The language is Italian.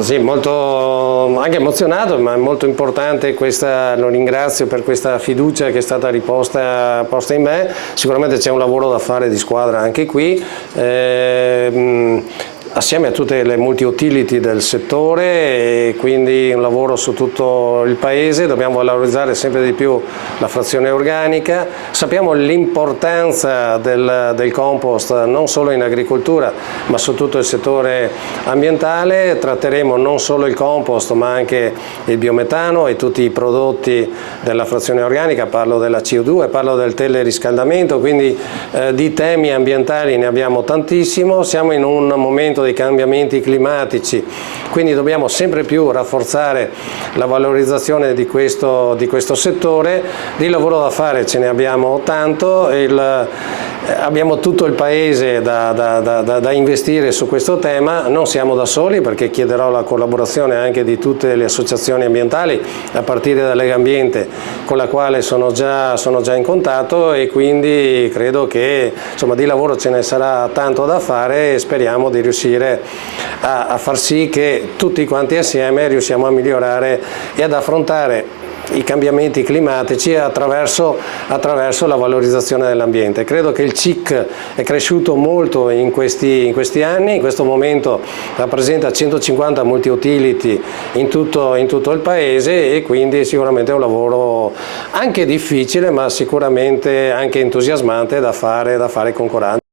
Sì, molto anche emozionato, ma è molto importante lo ringrazio per questa fiducia che è stata posta in me. Sicuramente c'è un lavoro da fare di squadra anche qui. Assieme a tutte le multi-utility del settore e quindi un lavoro su tutto il paese, dobbiamo valorizzare sempre di più la frazione organica. Sappiamo l'importanza del compost non solo in agricoltura ma su tutto il settore ambientale. Tratteremo non solo il compost ma anche il biometano e tutti i prodotti della frazione organica, parlo della CO2, parlo del teleriscaldamento, quindi di temi ambientali ne abbiamo tantissimo. Siamo in un momento dei cambiamenti climatici, quindi dobbiamo sempre più rafforzare la valorizzazione di questo settore. Di lavoro da fare ce ne abbiamo tanto, abbiamo tutto il paese da investire su questo tema. Non siamo da soli, perché chiederò la collaborazione anche di tutte le associazioni ambientali, a partire da Legambiente, con la quale sono già in contatto, e quindi credo che insomma di lavoro ce ne sarà tanto da fare e speriamo di riuscire a far sì che tutti quanti assieme riusciamo a migliorare e ad affrontare i cambiamenti climatici attraverso la valorizzazione dell'ambiente. Credo che il CIC è cresciuto molto in questi anni. In questo momento rappresenta 150 multi-utility in tutto il paese, e quindi sicuramente è un lavoro anche difficile ma sicuramente anche entusiasmante da fare con coraggio.